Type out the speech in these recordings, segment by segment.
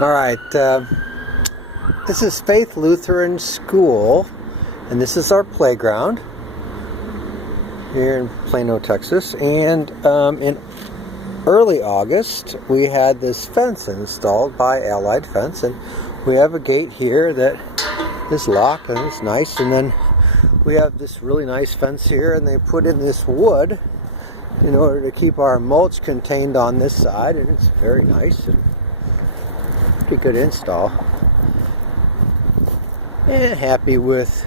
All right, this is Faith Lutheran School, and this is our playground here in Plano, Texas. And in early August, we had this fence installed by Allied Fence, and we have a gate here that is locked and it's nice. And then we have this really nice fence here, and they put in this wood in order to keep our mulch contained on this side, and it's very nice and pretty good install. And happy with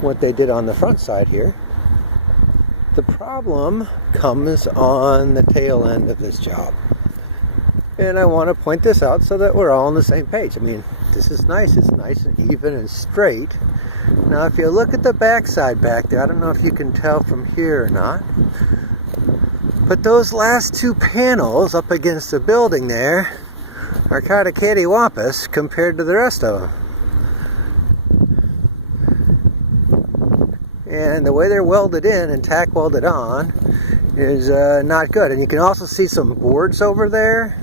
what they did on the front side here. The problem comes on the tail end of this job, and I want to point this out so that we're all on the same page. I mean, this is nice. It's nice and even and straight. Now, if you look at the back side back there, I don't know if you can tell from here or not, but those last two panels up against the building there are kind of cattywampus compared to the rest of them. And the way they're welded in and tack welded on is not good. And you can also see some boards over there.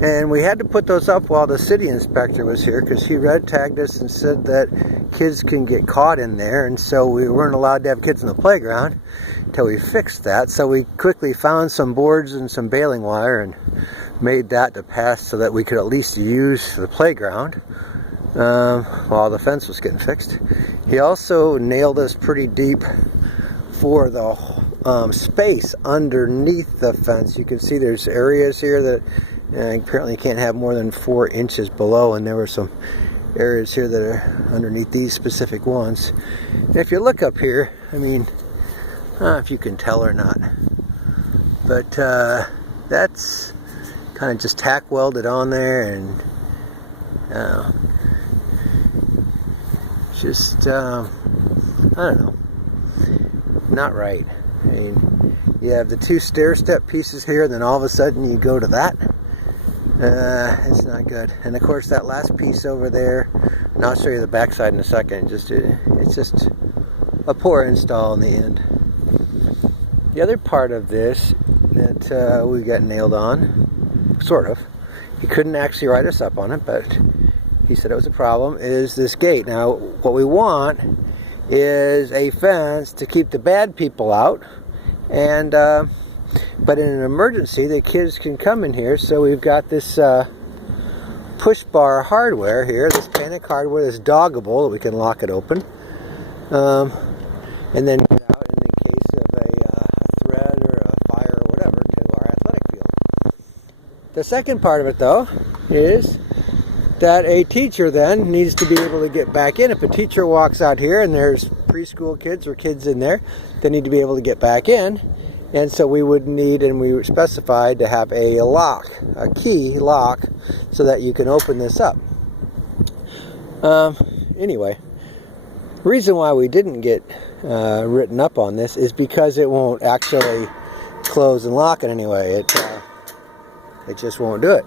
And we had to put those up while the city inspector was here, because he red tagged us and said that kids can get caught in there. And so we weren't allowed to have kids in the playground until we fixed that. So we quickly found some boards and some baling wire and made that to pass so that we could at least use the playground while the fence was getting fixed. He also nailed us pretty deep for the space underneath the fence. You can see there's areas here that apparently you can't have more than 4 inches below, and there were some areas here that are underneath these specific ones. And if you look up here, I mean, I don't know if you can tell or not, but that's kind of just tack welded on there, and just I don't know, not right. I mean, you have the two stair step pieces here, then all of a sudden you go to that. It's not good. And of course that last piece over there, and I'll show you the back side in a second, it's just a poor install in the end. The other part of this that we got nailed on, sort of, he couldn't actually write us up on it, but he said it was a problem, is this gate. Now, what we want is a fence to keep the bad people out, and but in an emergency, the kids can come in here. So we've got this push bar hardware here, this panic hardware that's doggable, that we can lock it open, and then get out in the case of a threat or a fire or whatever to our athletic field. The second part of it, though, is that a teacher then needs to be able to get back in. If a teacher walks out here and there's preschool kids or kids in there, they need to be able to get back in. And so we would need, and we specified to have a lock, a key lock, so that you can open this up. Anyway, the reason why we didn't get written up on this is because it won't actually close and lock in any way. It just won't do it.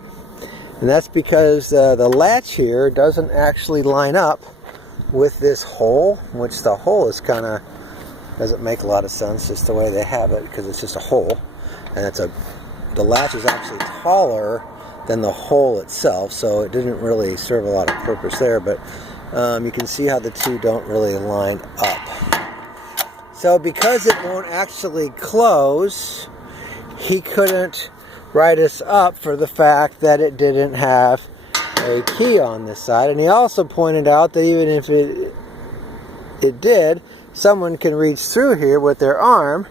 And that's because the latch here doesn't actually line up with this hole, which the hole is kind of, doesn't make a lot of sense just the way they have it, because it's just a hole, and the latch is actually taller than the hole itself, so it didn't really serve a lot of purpose there. But you can see how the two don't really line up. So because it won't actually close, he couldn't write us up for the fact that it didn't have a key on this side. And he also pointed out that even if it did, someone can reach through here with their arm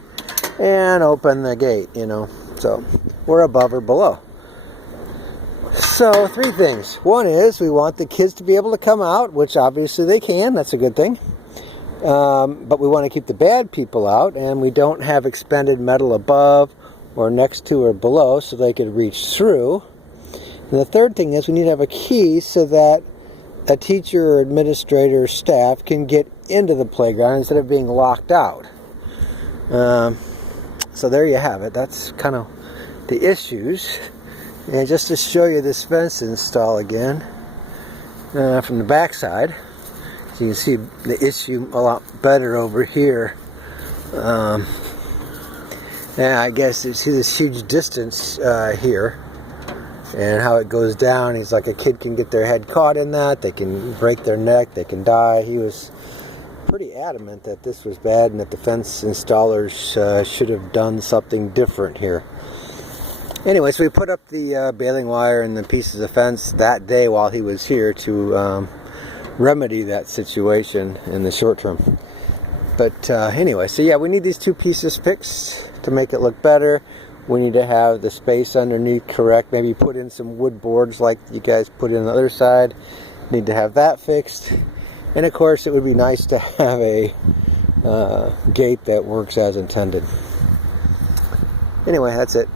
and open the gate, you know. So we're above or below. So 3 things. One is we want the kids to be able to come out, which obviously they can. That's a good thing. But we want to keep the bad people out, and we don't have expended metal above or next to or below so they could reach through. And the third thing is we need to have a key so that a teacher or administrator or staff can get into the playground instead of being locked out. So there you have it. That's kind of the issues. And just to show you this fence install again from the back side, so you can see the issue a lot better over here. Yeah, I guess you see this huge distance here, and how it goes down. He's like, a kid can get their head caught in that, they can break their neck, they can die. He was pretty adamant that this was bad and that the fence installers should have done something different here. Anyway, so we put up the baling wire and the pieces of fence that day while he was here to remedy that situation in the short term. But anyway, so yeah, we need these two pieces fixed to make it look better. We need to have the space underneath correct. Maybe put in some wood boards like you guys put in the other side. Need to have that fixed. And of course, it would be nice to have a gate that works as intended. Anyway, that's it.